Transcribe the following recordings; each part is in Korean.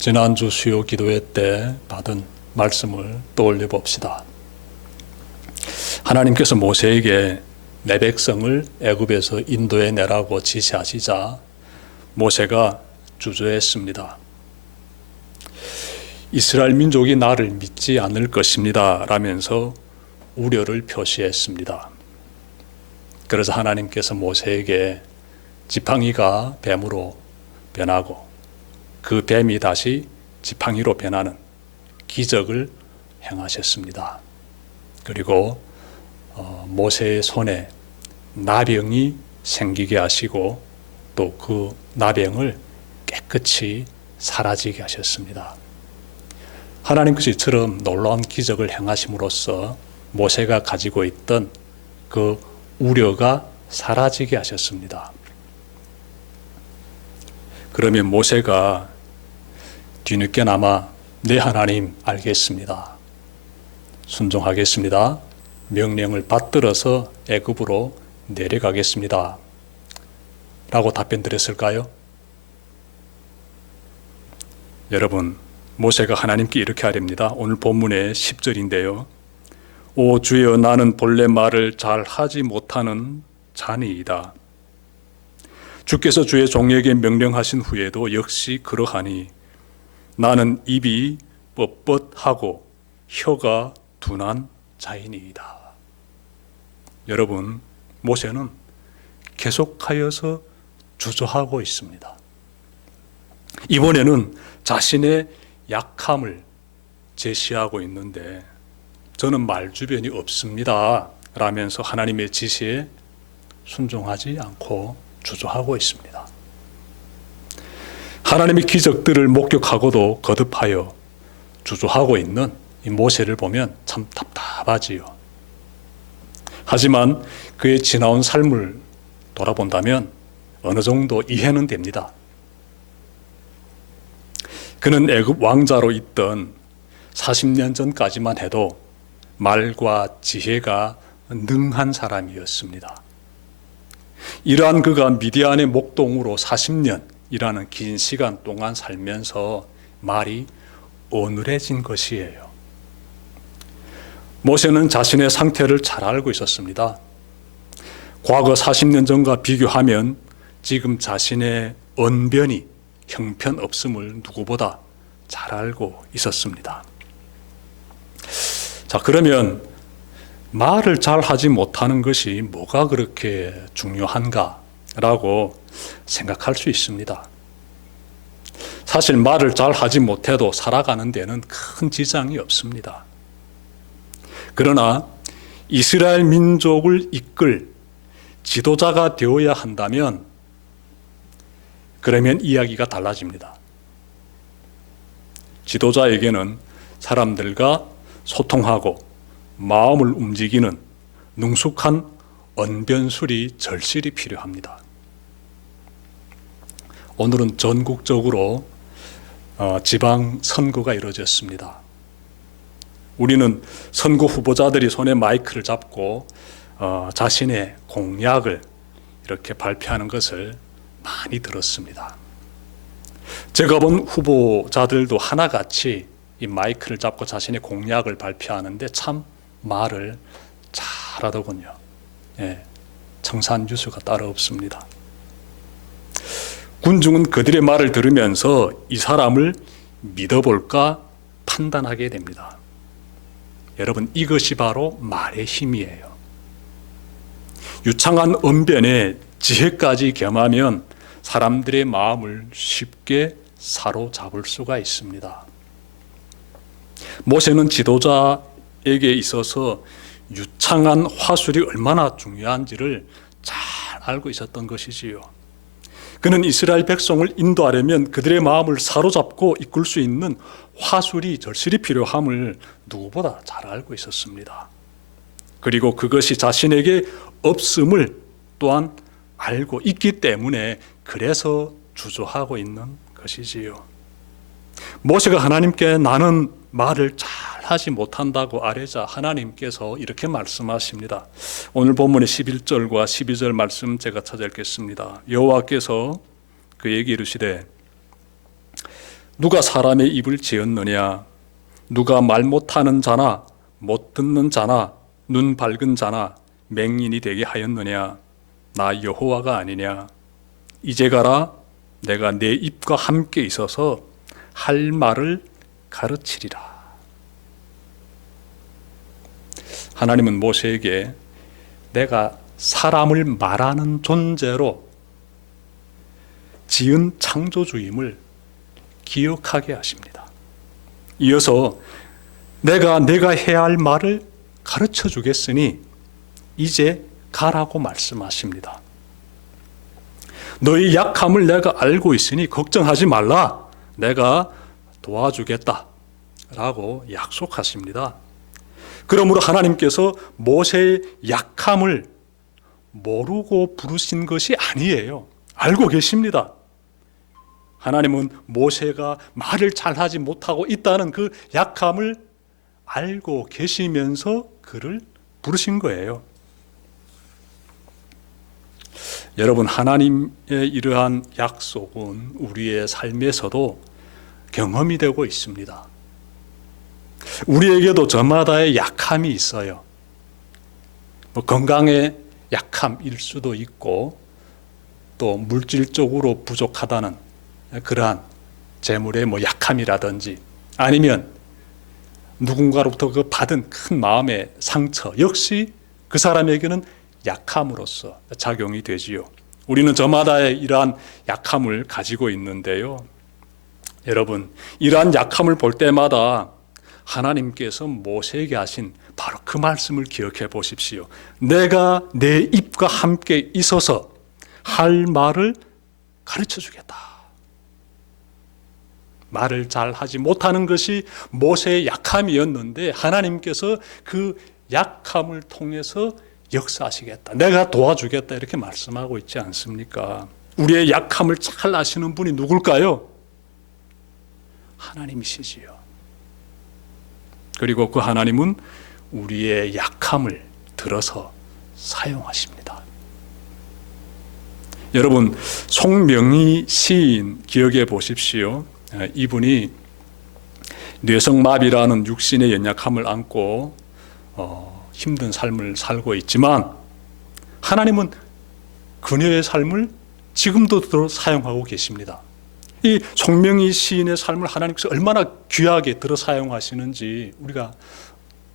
지난주 수요 기도회 때 받은 말씀을 떠올려 봅시다. 하나님께서 모세에게 내 백성을 애굽에서 인도해 내라고 지시하시자 모세가 주저했습니다. 이스라엘 민족이 나를 믿지 않을 것입니다 라면서 우려를 표시했습니다. 그래서 하나님께서 모세에게 지팡이가 뱀으로 변하고 그 뱀이 다시 지팡이로 변하는 기적을 행하셨습니다. 그리고 모세의 손에 나병이 생기게 하시고 또 그 나병을 깨끗이 사라지게 하셨습니다. 하나님께서 이처럼 놀라운 기적을 행하심으로써 모세가 가지고 있던 그 우려가 사라지게 하셨습니다. 그러면 모세가 뒤늦게나마 네 하나님 알겠습니다. 순종하겠습니다. 명령을 받들어서 애굽으로 내려가겠습니다. 라고 답변 드렸을까요? 여러분, 모세가 하나님께 이렇게 하렵니다. 오늘 본문의 10절인데요. 오 주여, 나는 본래 말을 잘 하지 못하는 자니이다. 주께서 주의 종에게 명령하신 후에도 역시 그러하니 나는 입이 뻣뻣하고 혀가 둔한 자이니이다. 여러분, 모세는 계속하여서 주저하고 있습니다. 이번에는 자신의 약함을 제시하고 있는데 저는 말주변이 없습니다 라면서 하나님의 지시에 순종하지 않고 주저하고 있습니다. 하나님의 기적들을 목격하고도 거듭하여 주저하고 있는 이 모세를 보면 참 답답하지요. 하지만 그의 지나온 삶을 돌아본다면 어느 정도 이해는 됩니다. 그는 애굽 왕자로 있던 40년 전까지만 해도 말과 지혜가 능한 사람이었습니다. 이러한 그가 미디안의 목동으로 40년이라는 긴 시간 동안 살면서 말이 어눌해진 것이에요. 모세는 자신의 상태를 잘 알고 있었습니다. 과거 40년 전과 비교하면 지금 자신의 언변이 형편없음을 누구보다 잘 알고 있었습니다. 자, 그러면 말을 잘 하지 못하는 것이 뭐가 그렇게 중요한가라고 생각할 수 있습니다. 사실 말을 잘 하지 못해도 살아가는 데는 큰 지장이 없습니다. 그러나 이스라엘 민족을 이끌 지도자가 되어야 한다면 그러면 이야기가 달라집니다. 지도자에게는 사람들과 소통하고 마음을 움직이는 능숙한 언변술이 절실히 필요합니다. 오늘은 전국적으로 지방선거가 이루어졌습니다. 우리는 선거 후보자들이 손에 마이크를 잡고 자신의 공약을 이렇게 발표하는 것을 많이 들었습니다. 제가 본 후보자들도 하나같이 이 마이크를 잡고 자신의 공약을 발표하는데 참 말을 잘하더군요. 청산유수가 따로 없습니다. 군중은 그들의 말을 들으면서 이 사람을 믿어볼까 판단하게 됩니다. 여러분, 이것이 바로 말의 힘이에요. 유창한 언변에 지혜까지 겸하면 사람들의 마음을 쉽게 사로잡을 수가 있습니다. 모세는 지도자에게 있어서 유창한 화술이 얼마나 중요한지를 잘 알고 있었던 것이지요. 그는 이스라엘 백성을 인도하려면 그들의 마음을 사로잡고 이끌 수 있는 화술이 절실히 필요함을 누구보다 잘 알고 있었습니다. 그리고 그것이 자신에게 없음을 또한 알고 있기 때문에 그래서 주저하고 있는 것이지요. 모세가 하나님께 나는 말을 잘 하지 못한다고 아뢰자 하나님께서 이렇게 말씀하십니다. 오늘 본문의 11절과 12절 말씀 제가 찾아 읽겠습니다. 여호와께서 그에게 이르시되 누가 사람의 입을 지었느냐? 누가 말 못하는 자나 못 듣는 자나 눈 밝은 자나 맹인이 되게 하였느냐? 나 여호와가 아니냐? 이제 가라. 내가 내 입과 함께 있어서 할 말을 가르치리라. 하나님은 모세에게 내가 사람을 말하는 존재로 지은 창조주임을 기억하게 하십니다. 이어서 내가 해야 할 말을 가르쳐 주겠으니 이제 가라고 말씀하십니다. 너희 약함을 내가 알고 있으니 걱정하지 말라. 내가 도와주겠다 라고 약속하십니다. 그러므로 하나님께서 모세의 약함을 모르고 부르신 것이 아니에요. 알고 계십니다. 하나님은 모세가 말을 잘하지 못하고 있다는 그 약함을 알고 계시면서 그를 부르신 거예요. 여러분, 하나님의 이러한 약속은 우리의 삶에서도 경험이 되고 있습니다. 우리에게도 저마다의 약함이 있어요. 건강의 약함일 수도 있고 또 물질적으로 부족하다는 그러한 재물의 약함이라든지 아니면 누군가로부터 그 받은 큰 마음의 상처 역시 그 사람에게는 약함으로서 작용이 되지요. 우리는 저마다의 이러한 약함을 가지고 있는데요. 여러분, 이러한 약함을 볼 때마다 하나님께서 모세에게 하신 바로 그 말씀을 기억해 보십시오. 내가 내 입과 함께 있어서 할 말을 가르쳐 주겠다. 말을 잘 하지 못하는 것이 모세의 약함이었는데 하나님께서 그 약함을 통해서 역사하시겠다. 내가 도와주겠다. 이렇게 말씀하고 있지 않습니까? 우리의 약함을 잘 아시는 분이 누굴까요? 하나님이시지요. 그리고 그 하나님은 우리의 약함을 들어서 사용하십니다. 여러분, 송명희 시인 기억해 보십시오. 이분이 뇌성마비라는 육신의 연약함을 안고 힘든 삶을 살고 있지만 하나님은 그녀의 삶을 지금도 들어 사용하고 계십니다. 이 송명희 시인의 삶을 하나님께서 얼마나 귀하게 들어 사용하시는지 우리가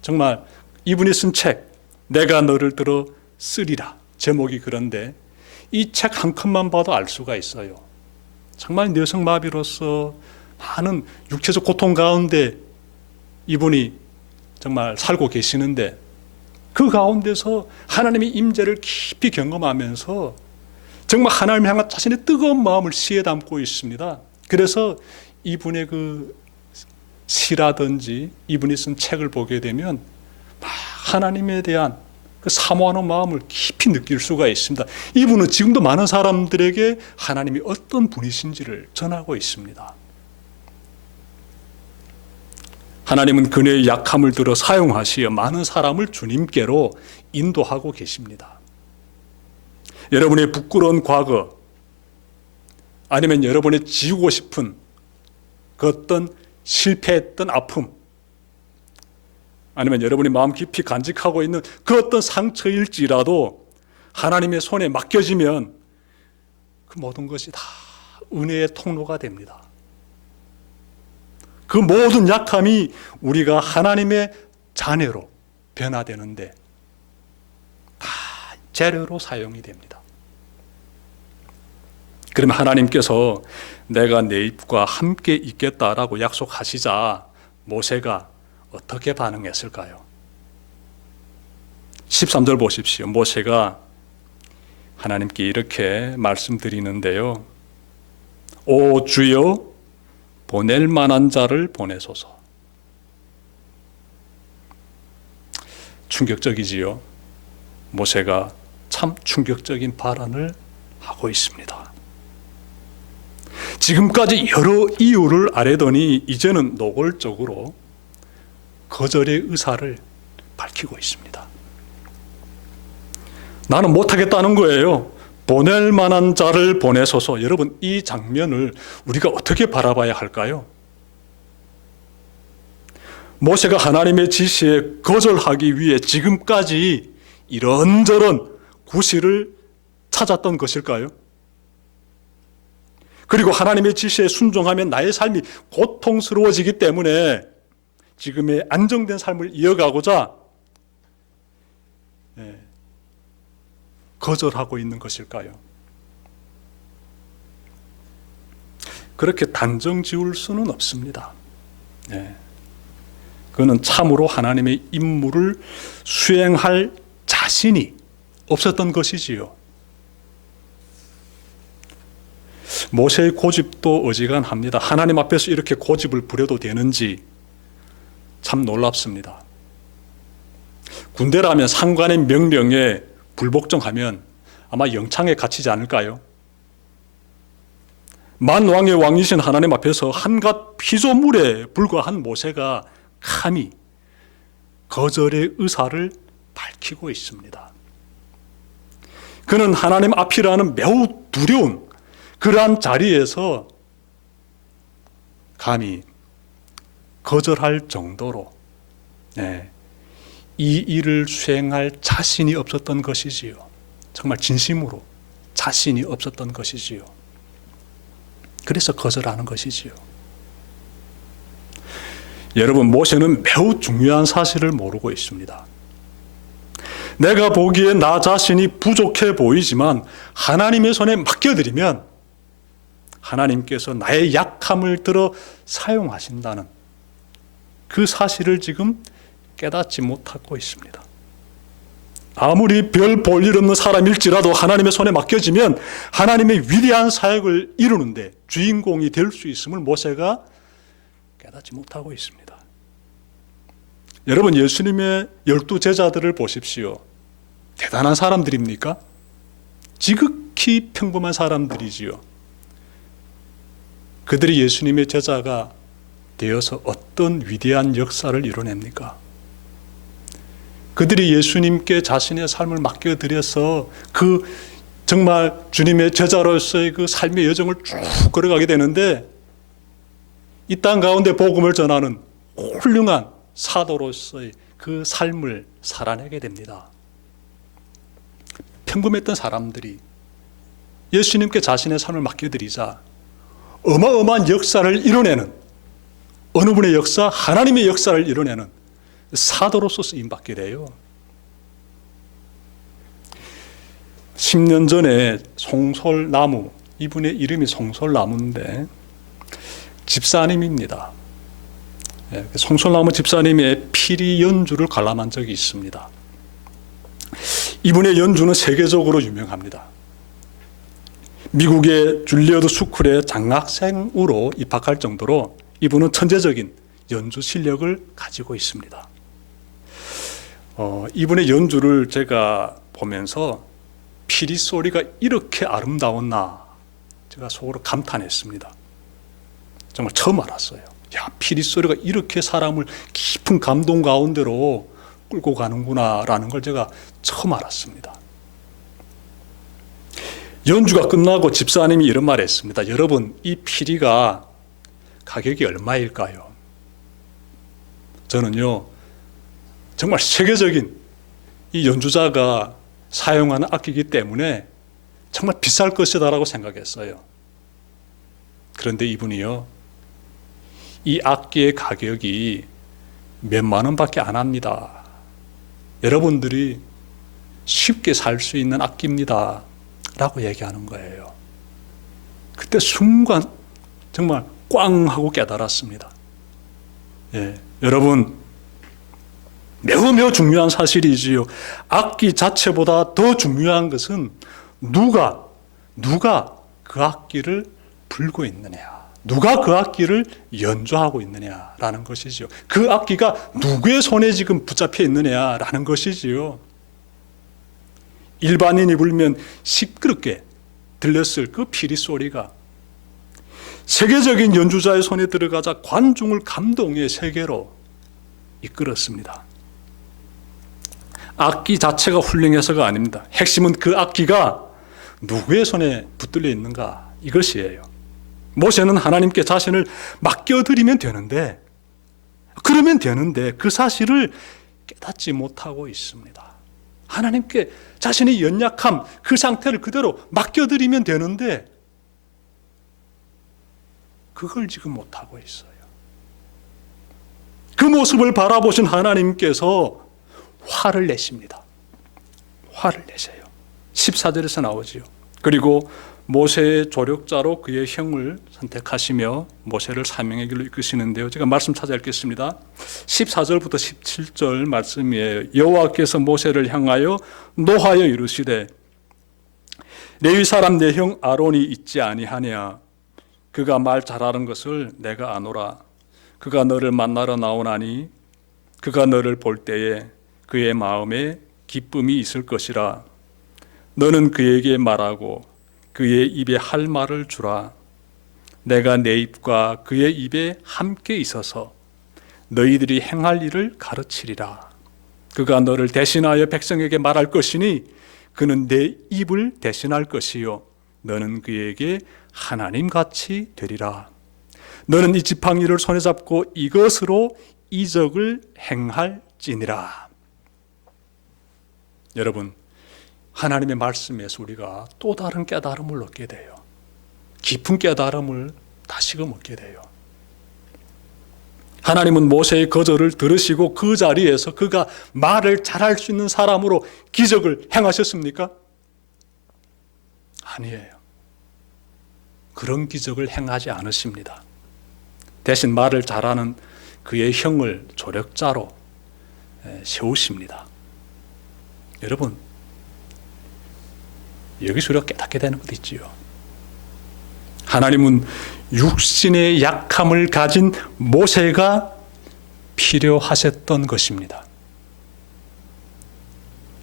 정말 이분이 쓴 책 내가 너를 들어 쓰리라 제목이 그런데 이 책 한 컷만 봐도 알 수가 있어요. 정말 뇌성마비로서 많은 육체적 고통 가운데 이분이 정말 살고 계시는데 그 가운데서 하나님의 임재를 깊이 경험하면서 정말 하나님 향한 자신의 뜨거운 마음을 시에 담고 있습니다. 그래서 이분의 그 시라든지 이분이 쓴 책을 보게 되면 하나님에 대한 그 사모하는 마음을 깊이 느낄 수가 있습니다. 이분은 지금도 많은 사람들에게 하나님이 어떤 분이신지를 전하고 있습니다. 하나님은 그녀의 약함을 들어 사용하시어 많은 사람을 주님께로 인도하고 계십니다. 여러분의 부끄러운 과거 아니면 여러분의 지우고 싶은 그 어떤 실패했던 아픔 아니면 여러분이 마음 깊이 간직하고 있는 그 어떤 상처일지라도 하나님의 손에 맡겨지면 그 모든 것이 다 은혜의 통로가 됩니다. 그 모든 약함이 우리가 하나님의 자녀로 변화되는데 다 재료로 사용이 됩니다. 그러면 하나님께서 내가 내 입과 함께 있겠다라고 약속하시자 모세가 어떻게 반응했을까요? 13절 보십시오. 모세가 하나님께 이렇게 말씀드리는데요. 오 주여 보낼 만한 자를 보내소서. 충격적이지요. 모세가 참 충격적인 발언을 하고 있습니다. 지금까지 여러 이유를 아뢰더니 이제는 노골적으로 거절의 의사를 밝히고 있습니다. 나는 못하겠다는 거예요. 보낼 만한 자를 보내소서. 여러분, 이 장면을 우리가 어떻게 바라봐야 할까요? 모세가 하나님의 지시에 거절하기 위해 지금까지 이런저런 구실을 찾았던 것일까요? 그리고 하나님의 지시에 순종하면 나의 삶이 고통스러워지기 때문에 지금의 안정된 삶을 이어가고자 거절하고 있는 것일까요? 그렇게 단정 지을 수는 없습니다. 그는 참으로 하나님의 임무를 수행할 자신이 없었던 것이지요. 모세의 고집도 어지간합니다. 하나님 앞에서 이렇게 고집을 부려도 되는지 참 놀랍습니다. 군대라면 상관의 명령에 불복종하면 아마 영창에 갇히지 않을까요? 만왕의 왕이신 하나님 앞에서 한갓 피조물에 불과한 모세가 감히 거절의 의사를 밝히고 있습니다. 그는 하나님 앞이라는 매우 두려운 그러한 자리에서 감히 거절할 정도로 이 일을 수행할 자신이 없었던 것이지요. 정말 진심으로 자신이 없었던 것이지요. 그래서 거절하는 것이지요. 여러분, 모세는 매우 중요한 사실을 모르고 있습니다. 내가 보기에 나 자신이 부족해 보이지만 하나님의 손에 맡겨드리면 하나님께서 나의 약함을 들어 사용하신다는 그 사실을 지금 깨닫지 못하고 있습니다. 아무리 별 볼 일 없는 사람일지라도 하나님의 손에 맡겨지면 하나님의 위대한 사역을 이루는데 주인공이 될 수 있음을 모세가 깨닫지 못하고 있습니다. 여러분, 예수님의 12 제자들을 보십시오. 대단한 사람들입니까? 지극히 평범한 사람들이지요. 그들이 예수님의 제자가 되어서 어떤 위대한 역사를 이뤄냅니까? 그들이 예수님께 자신의 삶을 맡겨드려서 그 정말 주님의 제자로서의 그 삶의 여정을 쭉 걸어가게 되는데 이 땅 가운데 복음을 전하는 훌륭한 사도로서의 그 삶을 살아내게 됩니다. 평범했던 사람들이 예수님께 자신의 삶을 맡겨드리자 어마어마한 역사를 이뤄내는, 어느 분의 역사? 하나님의 역사를 이뤄내는 사도로서 쓰임받게 돼요. 10년 전에 송솔나무, 이분의 이름이 송솔나무인데 집사님입니다. 송솔나무 집사님의 피리 연주를 관람한 적이 있습니다. 이분의 연주는 세계적으로 유명합니다. 미국의 줄리어드 스쿨의 장학생으로 입학할 정도로 이분은 천재적인 연주 실력을 가지고 있습니다. 이분의 연주를 제가 보면서 피리 소리가 이렇게 아름다웠나 제가 속으로 감탄했습니다. 정말 처음 알았어요. 야, 피리 소리가 이렇게 사람을 깊은 감동 가운데로 끌고 가는구나라는 걸 제가 처음 알았습니다. 연주가 끝나고 집사님이 이런 말을 했습니다. 여러분, 이 피리가 가격이 얼마일까요? 저는요, 정말 세계적인 이 연주자가 사용하는 악기이기 때문에 정말 비쌀 것이다라고 생각했어요. 그런데 이분이요, 이 악기의 가격이 몇만 원밖에 안 합니다. 여러분들이 쉽게 살 수 있는 악기입니다 라고 얘기하는 거예요. 그때 순간 정말 꽝 하고 깨달았습니다. 여러분, 매우 중요한 사실이지요. 악기 자체보다 더 중요한 것은 누가 그 악기를 불고 있느냐, 누가 그 악기를 연주하고 있느냐라는 것이지요. 그 악기가 누구의 손에 지금 붙잡혀 있느냐라는 것이지요. 일반인이 불면 시끄럽게 들렸을 그 피리 소리가 세계적인 연주자의 손에 들어가자 관중을 감동의 세계로 이끌었습니다. 악기 자체가 훌륭해서가 아닙니다. 핵심은 그 악기가 누구의 손에 붙들려 있는가? 이것이에요. 모세는 하나님께 자신을 맡겨드리면 되는데, 그러면 되는데 그 사실을 깨닫지 못하고 있습니다. 하나님께 자신의 연약함, 그 상태를 그대로 맡겨드리면 되는데 그걸 지금 못하고 있어요. 그 모습을 바라보신 하나님께서 화를 내십니다. 화를 내세요. 14절에서 나오지요. 그리고 모세의 조력자로 그의 형을 선택하시며 모세를 사명의 길로 이끄시는데요. 제가 말씀 찾아 읽겠습니다. 14절부터 17절 말씀이에요. 여호와께서 모세를 향하여 노하여 이르시되 레위 사람 내 형 아론이 있지 아니하냐. 그가 말 잘하는 것을 내가 아노라. 그가 너를 만나러 나오나니 그가 너를 볼 때에 그의 마음에 기쁨이 있을 것이라. 너는 그에게 말하고 그의 입에 할 말을 주라. 내가 내 입과 그의 입에 함께 있어서 너희들이 행할 일을 가르치리라. 그가 너를 대신하여 백성에게 말할 것이니 그는 내 입을 대신할 것이요 너는 그에게 하나님같이 되리라. 너는 이 지팡이를 손에 잡고 이것으로 이적을 행할지니라. 여러분, 하나님의 말씀에서 우리가 또 다른 깨달음을 얻게 돼요. 깊은 깨달음을 다시금 얻게 돼요. 하나님은 모세의 거절을 들으시고 그 자리에서 그가 말을 잘할 수 있는 사람으로 기적을 행하셨습니까? 아니에요. 그런 기적을 행하지 않으십니다. 대신 말을 잘하는 그의 형을 조력자로 세우십니다. 여러분, 여기서 우리가 깨닫게 되는 것도 있지요. 하나님은 육신의 약함을 가진 모세가 필요하셨던 것입니다.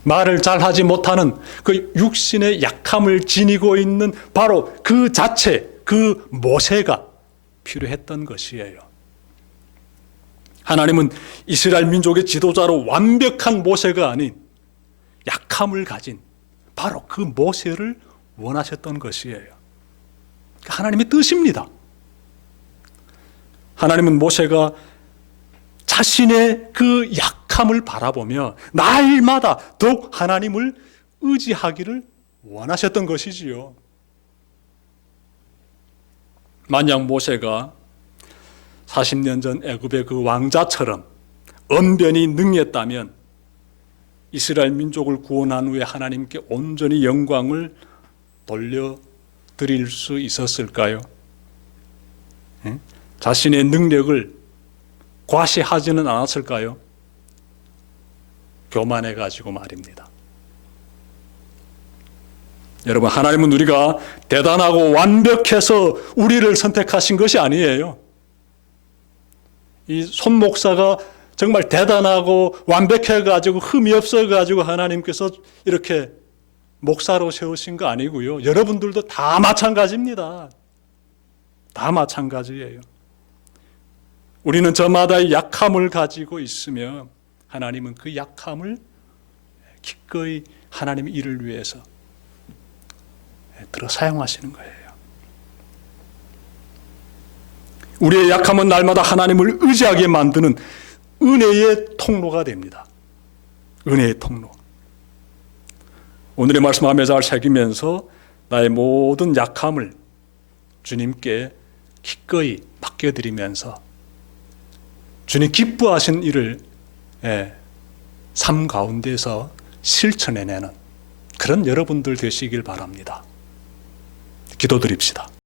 말을 잘하지 못하는 그 육신의 약함을 지니고 있는 바로 그 자체, 그 모세가 필요했던 것이에요. 하나님은 이스라엘 민족의 지도자로 완벽한 모세가 아닌 약함을 가진 바로 그 모세를 원하셨던 것이에요. 하나님의 뜻입니다. 하나님은 모세가 자신의 그 약함을 바라보며 날마다 더욱 하나님을 의지하기를 원하셨던 것이지요. 만약 모세가 40년 전 애굽의 그 왕자처럼 언변이 능했다면 이스라엘 민족을 구원한 후에 하나님께 온전히 영광을 돌려드릴 수 있었을까요? 자신의 능력을 과시하지는 않았을까요? 교만해가지고 말입니다. 여러분, 하나님은 우리가 대단하고 완벽해서 우리를 선택하신 것이 아니에요. 이 손 목사가 정말 대단하고 완벽해가지고 흠이 없어가지고 하나님께서 이렇게 목사로 세우신 거 아니고요. 여러분들도 다 마찬가지입니다. 다 마찬가지예요. 우리는 저마다의 약함을 가지고 있으며 하나님은 그 약함을 기꺼이 하나님의 일을 위해서 들어 사용하시는 거예요. 우리의 약함은 날마다 하나님을 의지하게 만드는 은혜의 통로가 됩니다. 은혜의 통로. 오늘의 말씀 마음에 잘 새기면서 나의 모든 약함을 주님께 기꺼이 맡겨드리면서 주님 기뻐하신 일을 삶 가운데서 실천해내는 그런 여러분들 되시길 바랍니다. 기도드립시다.